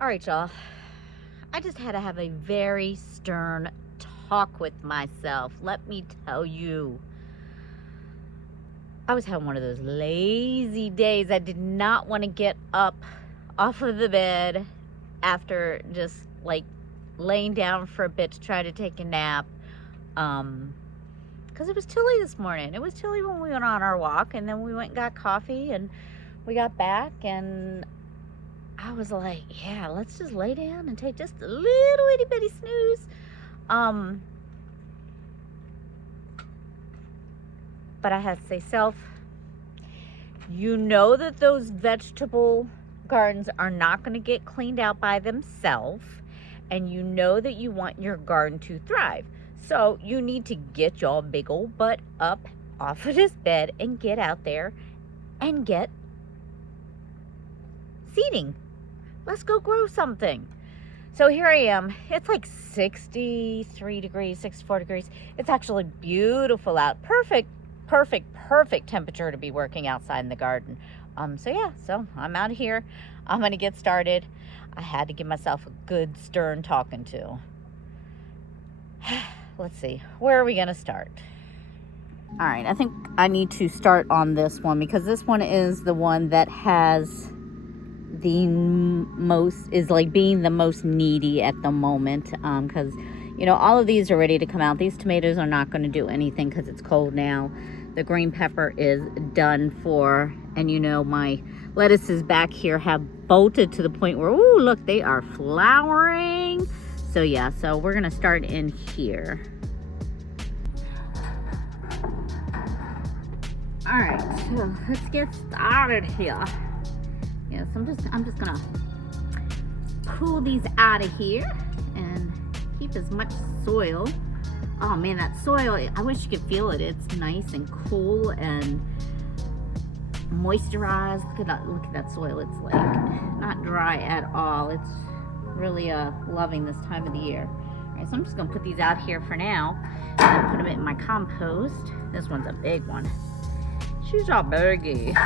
All right, y'all. I just had to have a very stern talk with myself. Let me tell you. I was having one of those lazy days. I did not want to get up off of the bed after just like laying down for a bit to try to take a nap. Because it was chilly this morning. It was chilly when we went on our walk, and then we went and got coffee, and we got back, and I was like, yeah, let's just lay down and take just a little itty bitty snooze. But I had to say, self, you know that those vegetable gardens are not going to get cleaned out by themselves, and you know that you want your garden to thrive. So you need to get your big old butt up off of this bed and get out there and get seeding. Let's go grow something. So here I am. It's like 63 degrees, 64 degrees. It's actually beautiful out. Perfect temperature to be working outside in the garden. So I'm out of here. I'm going to get started. I had to give myself a good stern talking to. Let's see. Where are we going to start? All right. I think I need to start on this one because this one is the one that has the most, is like being the most needy at the moment. Because, you know, all of these are ready to come out. These tomatoes are not going to do anything because it's cold now. The green pepper is done for. And, you know, my lettuces back here have bolted to the point where, ooh, look, they are flowering. So yeah, so we're gonna start in here. All right, so let's get started here. Yes, I'm just gonna pull these out of here and keep as much soil. Oh man, that soil, I wish you could feel it. It's nice and cool and moisturized. Look at that soil. It's like not dry at all. It's really loving this time of the year. All right, so I'm just gonna put these out here for now and put them in my compost. This one's a big one. She's all biggie. Look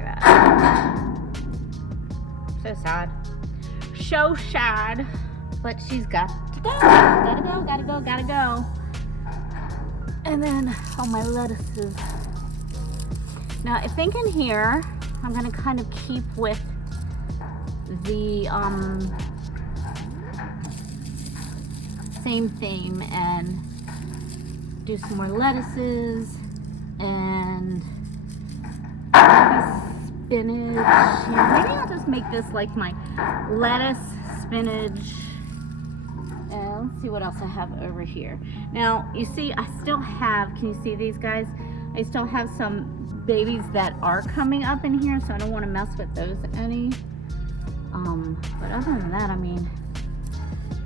at that. So sad. So sad. But she's got to go. Gotta go. And then all my lettuces. Now I think in here I'm gonna kind of keep with the same theme and do some more lettuces and spinach. Yeah, maybe I'll just make this like my lettuce, spinach, and let's see what else I have over here. Now you see I still have, can you see these guys? I still have some babies that are coming up in here, so I don't want to mess with those any. But other than that, I mean,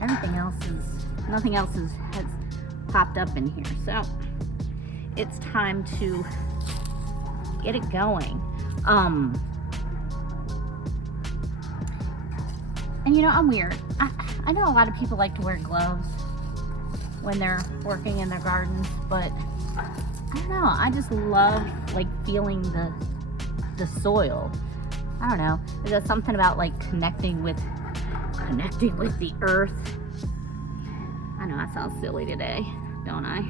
nothing else has popped up in here. So it's time to get it going. And you know, I'm weird. I know a lot of people like to wear gloves when they're working in their gardens, but I don't know. I just love like feeling the soil. I don't know. There's something about like connecting with the earth. I know I sound silly today, don't I?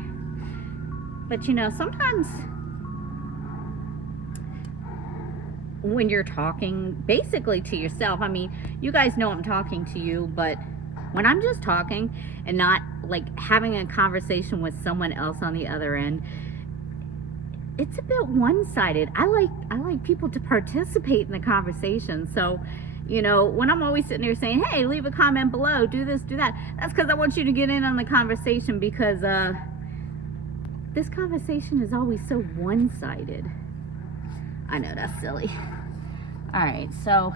But you know, sometimes when you're talking basically to yourself, I mean, you guys know I'm talking to you, but when I'm just talking and not like having a conversation with someone else on the other end, it's a bit one-sided. I like people to participate in the conversation. So, you know, when I'm always sitting there saying, hey, leave a comment below, do this, do that, that's because I want you to get in on the conversation, because this conversation is always so one-sided. I know, that's silly. All right, so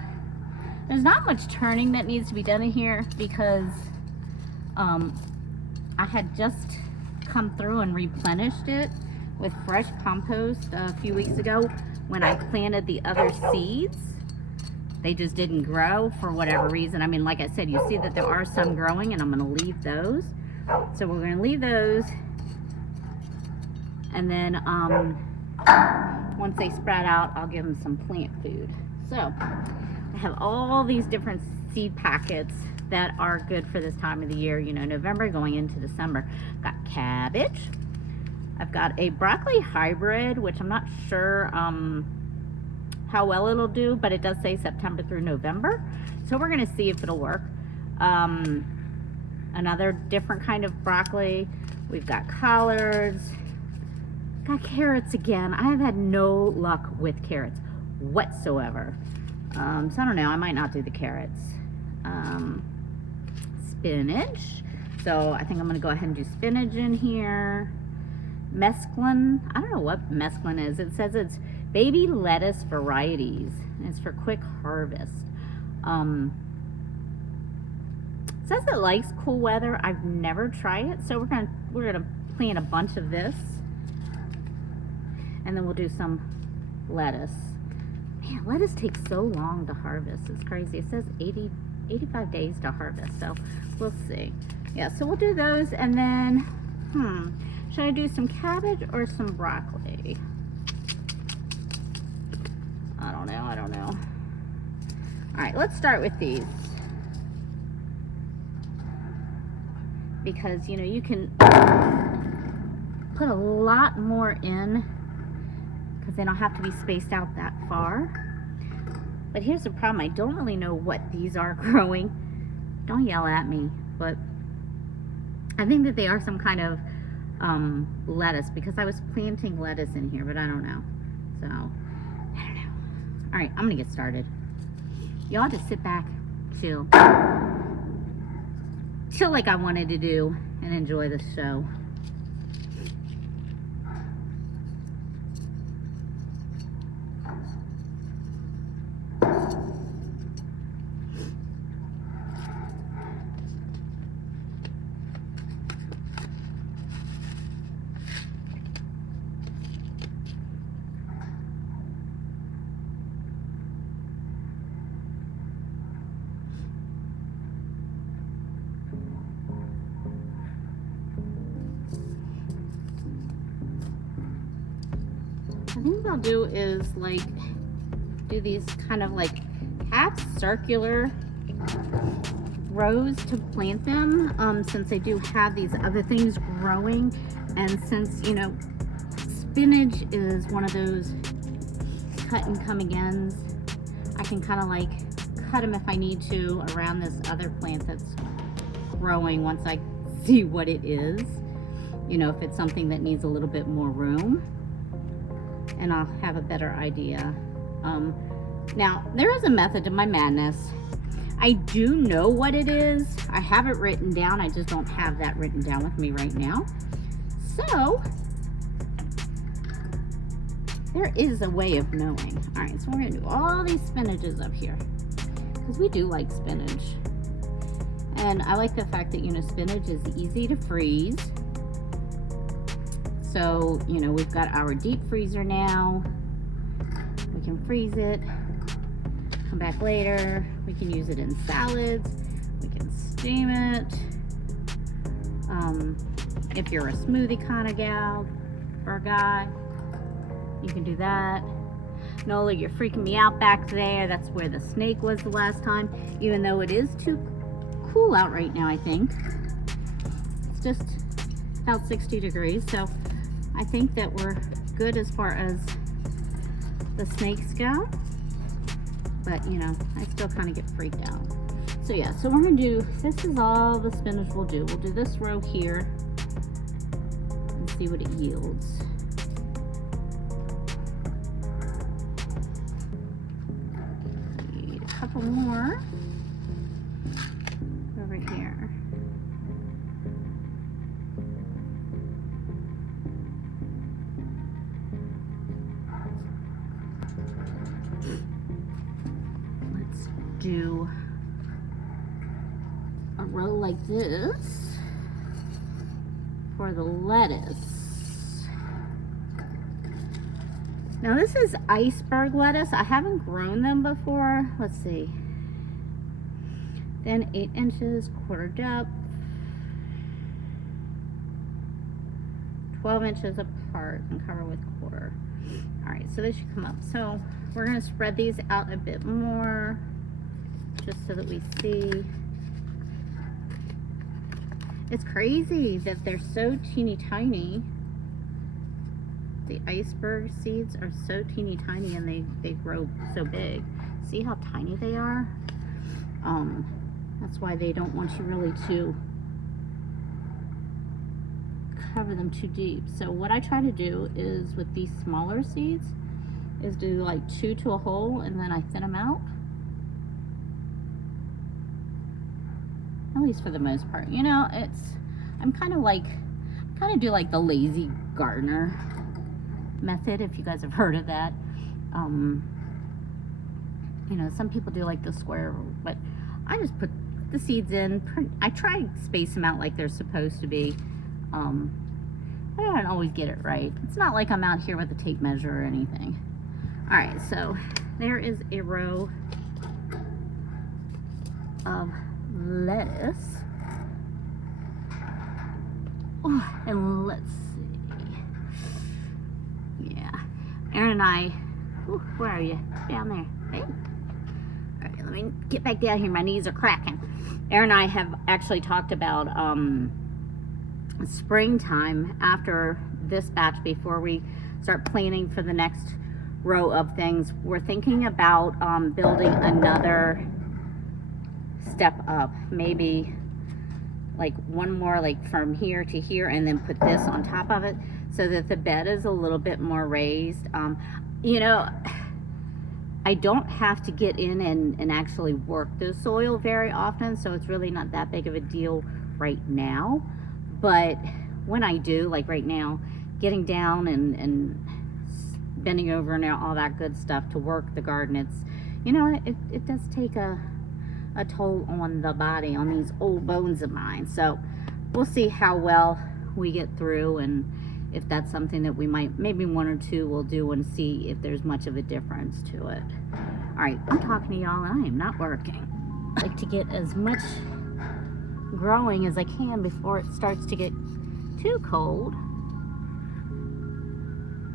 there's not much turning that needs to be done in here because I had just come through and replenished it with fresh compost a few weeks ago when I planted the other seeds. They just didn't grow for whatever reason. I mean, like I said, you see that there are some growing, and I'm going to leave those. So we're going to leave those, and then once they sprout out, I'll give them some plant food. So I have all these different seed packets that are good for this time of the year, you know, November going into December. Got cabbage. I've got a broccoli hybrid, which I'm not sure how well it'll do, but it does say September through November. So we're gonna see if it'll work. Another different kind of broccoli. We've got collards. Got carrots again. I have had no luck with carrots whatsoever. So I don't know, I might not do the carrots. Spinach. So I think I'm gonna go ahead and do spinach in here. Mesclun. I don't know what mesclun is. It says it's baby lettuce varieties. And it's for quick harvest. It says it likes cool weather. I've never tried it, so we're gonna plant a bunch of this, and then we'll do some lettuce. Man, lettuce takes so long to harvest. It's crazy. It says 85 days to harvest, so we'll see. Yeah, so we'll do those, and then should I do some cabbage or some broccoli? I don't know. All right, let's start with these. Because, you know, you can put a lot more in because they don't have to be spaced out that far. But here's the problem. I don't really know what these are growing. Don't yell at me, but I think that they are some kind of lettuce, because I was planting lettuce in here, but I don't know. So, I don't know. All right, I'm gonna get started. Y'all just sit back, chill like I wanted to do, and enjoy the show. I think what I'll do is like do these kind of like half circular rows to plant them, since they do have these other things growing, and since, you know, spinach is one of those cut and come agains, I can kind of like cut them if I need to around this other plant that's growing once I see what it is, you know, if it's something that needs a little bit more room, and I'll have a better idea. Now, there is a method to my madness. I do know what it is. I have it written down. I just don't have that written down with me right now. So, there is a way of knowing. All right, so we're gonna do all these spinaches up here, because we do like spinach. And I like the fact that, you know, spinach is easy to freeze. So, you know, we've got our deep freezer now. We can freeze it, come back later. We can use it in salads. We can steam it. If you're a smoothie kind of gal or guy, you can do that. Nola, you're freaking me out back there. That's where the snake was the last time, even though it is too cool out right now, I think. It's just about 60 degrees, so I think that we're good as far as the snakes go, but you know, I still kind of get freaked out. So yeah, so we're gonna do, this is all the spinach we'll do. We'll do this row here and see what it yields. Need a couple more over here. Do a row like this for the lettuce. Now this is iceberg lettuce. I haven't grown them before. Let's see. Then 8 inches, quarter depth, 12 inches apart, and cover with quarter. All right, so they should come up. So we're gonna spread these out a bit more. just so that we see. It's crazy that they're so teeny tiny. The iceberg seeds are so teeny tiny and they grow so big. See how tiny they are? That's why they don't want you really to cover them too deep. So what I try to do is with these smaller seeds is do like 2 to a hole, and then I thin them out. At least for the most part. You know, I'm kind of do like the lazy gardener method, if you guys have heard of that. You know, some people do like the square, but I just put the seeds in. I try to space them out like they're supposed to be. I don't always get it right. It's not like I'm out here with a tape measure or anything. All right, so there is a row of lettuce. Oh, and let's see. Yeah, Aaron and I, where are you? Down there. Hey. All right, let me get back down here. My knees are cracking. Aaron and I have actually talked about springtime after this batch, before we start planning for the next row of things. We're thinking about building another step up, maybe like one more, like from here to here, and then put this on top of it so that the bed is a little bit more raised. You know, I don't have to get in and actually work the soil very often, so it's really not that big of a deal right now. But when I do, like right now, getting down and bending over and all that good stuff to work the garden, it's, you know, it does take a toll on the body, on these old bones of mine. So we'll see how well we get through, and if that's something that we might, maybe 1 or 2 we'll do, and see if there's much of a difference to it. All right, I'm talking to y'all and I am not working. I like to get as much growing as I can before it starts to get too cold.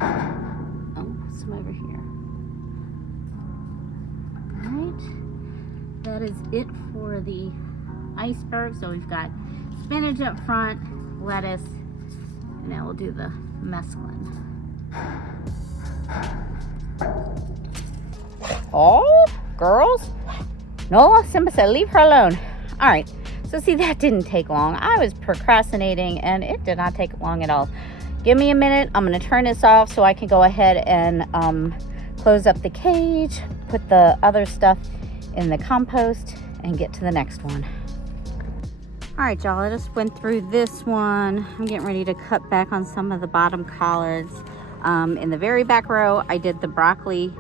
Oh, some over here. All right, that is it for the iceberg. So we've got spinach up front, lettuce, and now we'll do the mesclun. Oh, girls, no, Simba said leave her alone. All right, so see, that didn't take long. I was procrastinating and it did not take long at all. Give me a minute. I'm going to turn this off so I can go ahead and close up the cage, put the other stuff in the compost, and get to the next one. All right, y'all, I just went through this one. I'm getting ready to cut back on some of the bottom collards. In the very back row, I did the broccoli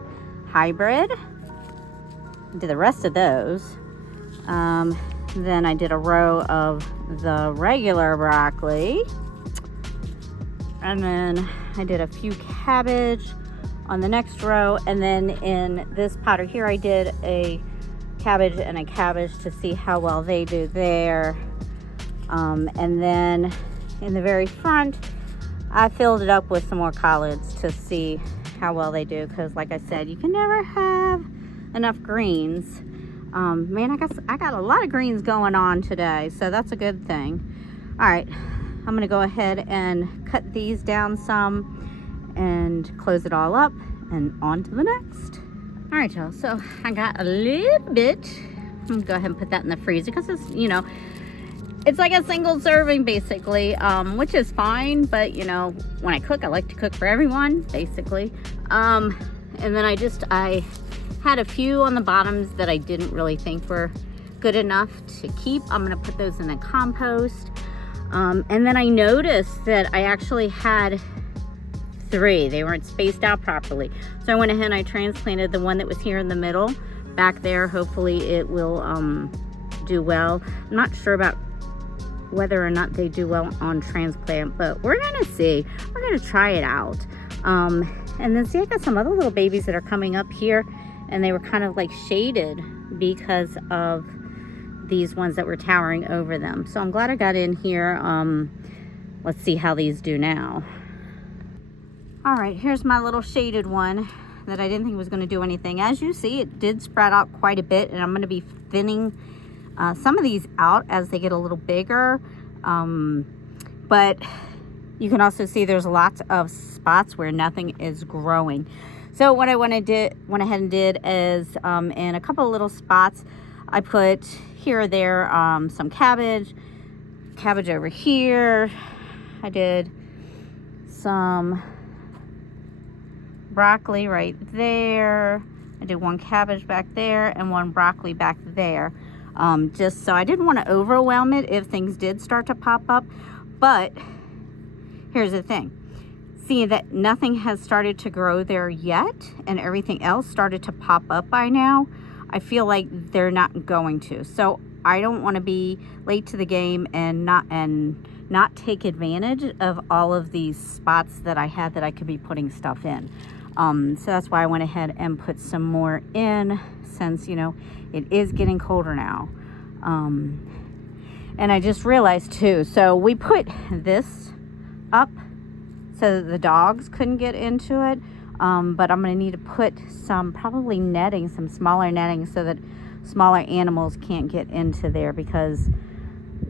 hybrid. I did the rest of those. Then I did a row of the regular broccoli. And then I did a few cabbage on the next row. And then in this potter here, I did a cabbage and a cabbage to see how well they do there. And then in the very front, I filled it up with some more collards to see how well they do, because like I said, you can never have enough greens. Man, I got a lot of greens going on today, so that's a good thing. All right, I'm gonna go ahead and cut these down some and close it all up, and on to the next. All right, y'all, so I got a little bit. I'm gonna go ahead and put that in the freezer because it's, you know, it's like a single serving basically, which is fine, but you know, when I cook, I like to cook for everyone basically. And then I had a few on the bottoms that I didn't really think were good enough to keep. I'm gonna put those in the compost. And then I noticed that I actually had 3. They weren't spaced out properly. So I went ahead and I transplanted the one that was here in the middle back there. Hopefully it will do well. I'm not sure about whether or not they do well on transplant, but we're gonna see. We're gonna try it out. And then see, I got some other little babies that are coming up here, and they were kind of like shaded because of these ones that were towering over them. So I'm glad I got in here. Let's see how these do now. All right, here's my little shaded one that I didn't think was going to do anything. As you see, it did spread out quite a bit, and I'm going to be thinning some of these out as they get a little bigger. But you can also see there's lots of spots where nothing is growing. So what I went ahead and did is in a couple of little spots, I put here or there some cabbage over here. I did some broccoli right there. I did one cabbage back there and one broccoli back there. Just so I didn't want to overwhelm it if things did start to pop up. But here's the thing. Seeing that nothing has started to grow there yet and everything else started to pop up by now, I feel like they're not going to. So I don't want to be late to the game and not take advantage of all of these spots that I had that I could be putting stuff in. So that's why I went ahead and put some more in, since, you know, it is getting colder now. And I just realized too, so we put this up so that the dogs couldn't get into it. But I'm going to need to put some probably netting, some smaller netting, so that smaller animals can't get into there, because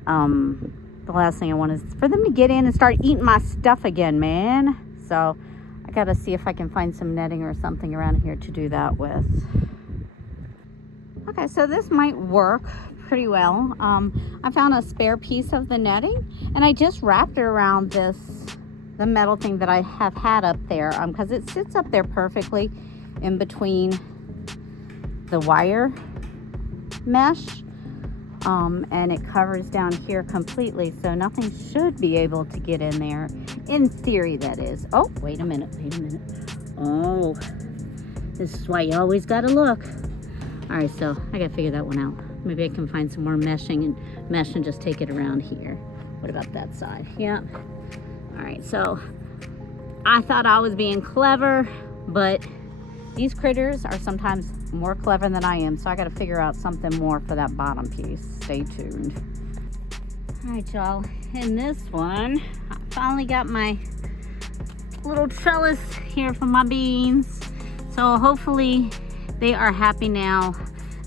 the last thing I want is for them to get in and start eating my stuff again, man. So I got to see if I can find some netting or something around here to do that with. Okay, so this might work pretty well. I found a spare piece of the netting, and I just wrapped it around the metal thing that I have had up there, because it sits up there perfectly in between the wire mesh, and it covers down here completely, so nothing should be able to get in there, in theory, that is. Oh, wait a minute. Oh, this is why you always gotta look. All right, so I gotta figure that one out. Maybe I can find some more mesh and just take it around here. What about that side? Yeah. All right, so I thought I was being clever, but these critters are sometimes more clever than I am, so I got to figure out something more for that bottom piece. Stay tuned. All right, y'all. In this one, I finally got my little trellis here for my beans, so hopefully they are happy now.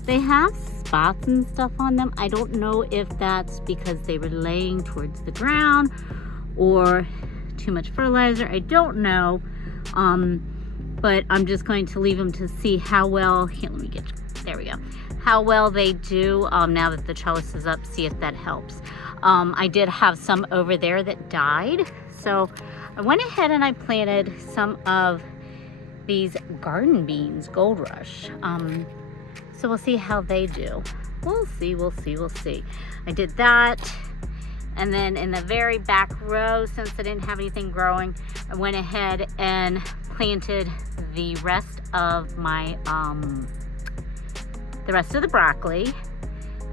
They have spots and stuff on them. I don't know if that's because they were laying towards the ground or too much fertilizer. I don't know, but I'm just going to leave them to see how well, here, let me get, there we go, how well they do now that the trellis is up, see if that helps. I did have some over there that died, so I went ahead and I planted some of these garden beans, Gold Rush. So we'll see how they do. We'll see. I did that. And then in the very back row, since I didn't have anything growing, I went ahead and planted the rest of my, the rest of the broccoli.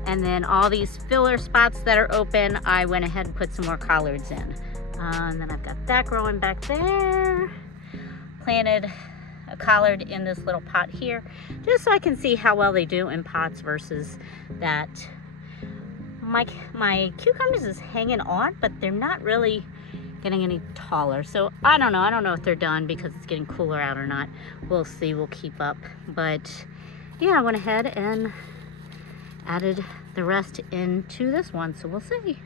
And then all these filler spots that are open, I went ahead and put some more collards in. And then I've got that growing back there. Planted a collard in this little pot here, just so I can see how well they do in pots versus that. My cucumbers is hanging on, but they're not really getting any taller. So I don't know if they're done because it's getting cooler out or not. We'll see, we'll keep up. But yeah, I went ahead and added the rest into this one, so we'll see.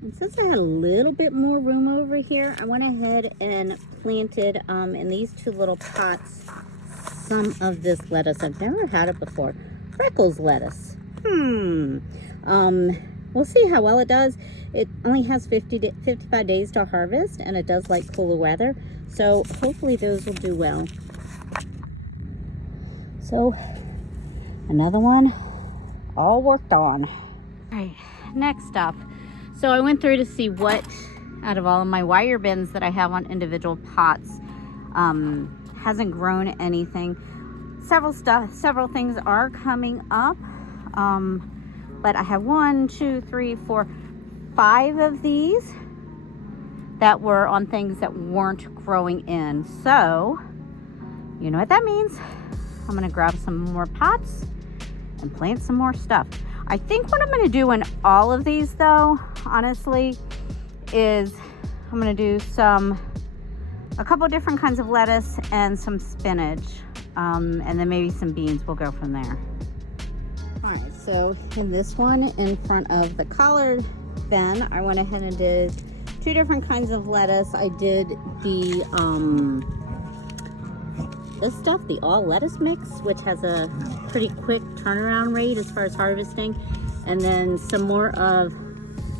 And since I had a little bit more room over here, I went ahead and planted in these two little pots some of this lettuce. I've never had it before. Freckles lettuce. We'll see how well it does. It only has 50 to 55 days to harvest, and it does like cooler weather, so hopefully those will do well. So another one all worked on. All right, next up, so I went through to see what out of all of my wire bins that I have on individual pots hasn't grown anything. Several things are coming up, but I have 1, 2, 3, 4, 5 of these that were on things that weren't growing in. So you know what that means. I'm gonna grab some more pots and plant some more stuff. I think what I'm gonna do in all of these, though, honestly, is I'm gonna do some a couple different kinds of lettuce and some spinach, and then maybe some beans. We'll go from there. All right, so in this one in front of the collard bin, I went ahead and did 2 different kinds of lettuce. I did the this stuff, the all lettuce mix, which has a pretty quick turnaround rate as far as harvesting, and then some more of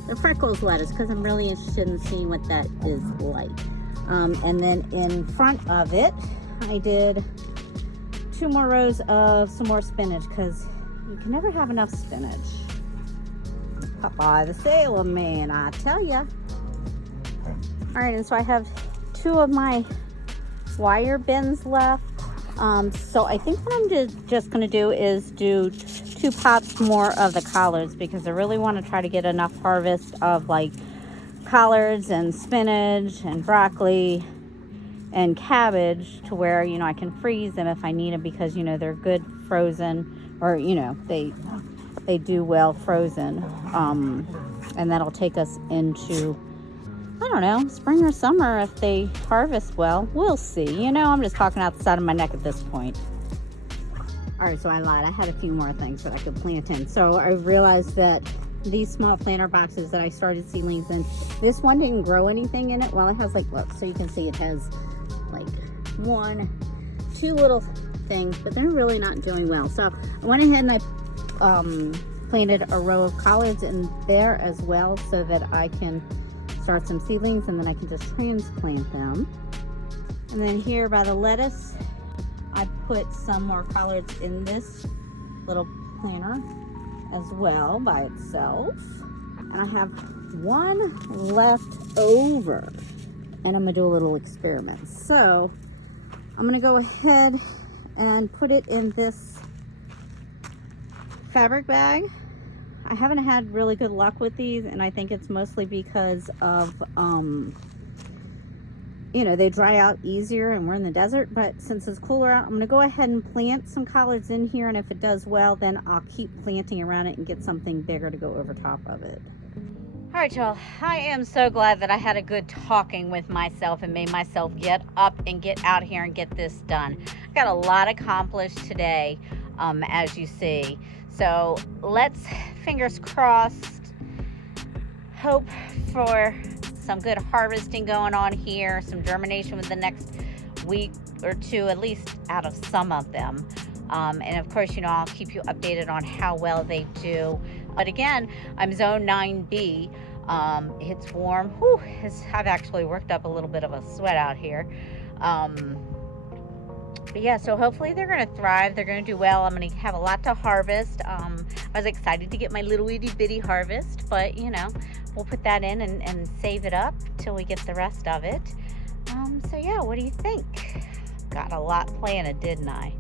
the freckles lettuce, because I'm really interested in seeing what that is like. And then in front of it, I did 2 more rows of some more spinach, because you can never have enough spinach. Popeye the Sailor Man, I tell ya. All right, and so I have 2 of my wire bins left. So I think what I'm just gonna do is do 2 pots more of the collards, because I really want to try to get enough harvest of like collards and spinach and broccoli and cabbage to where, you know, I can freeze them if I need them, because, you know, they're good frozen, or, you know, they do well frozen. And that'll take us into, I don't know, spring or summer if they harvest well. We'll see. You know, I'm just talking out the side of my neck at this point. All right, so I lied. I had a few more things that I could plant in. So I realized that these small planter boxes that I started seedlings in, this one didn't grow anything in it. Well, it has like, look, so you can see it has like 1, 2 little things, but they're really not doing well. So I went ahead and I planted a row of collards in there as well, so that I can start some seedlings and then I can just transplant them. And then here by the lettuce, I put some more collards in this little planter as well by itself. And I have 1 left over, and I'm gonna do a little experiment. So I'm gonna go ahead and put it in this fabric bag. I haven't had really good luck with these, and I think it's mostly because of, you know, they dry out easier and we're in the desert. But since it's cooler out, I'm going to go ahead and plant some collards in here, and if it does well, then I'll keep planting around it and get something bigger to go over top of it. All right, y'all, I am so glad that I had a good talking with myself and made myself get up and get out here and get this done. I got a lot accomplished today, as you see. So let's, fingers crossed, hope for some good harvesting going on here, some germination within the next week or 2, at least out of some of them. And of course, you know, I'll keep you updated on how well they do. But again, I'm zone 9B. It's warm. Whew, I've actually worked up a little bit of a sweat out here. But yeah, so hopefully they're going to thrive. They're going to do well. I'm going to have a lot to harvest. I was excited to get my little itty bitty harvest, but you know, we'll put that in and save it up till we get the rest of it. So yeah, what do you think? Got a lot planted, didn't I?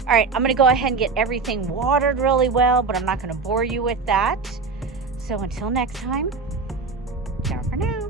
All right, I'm going to go ahead and get everything watered really well, but I'm not going to bore you with that. So until next time, ciao for now.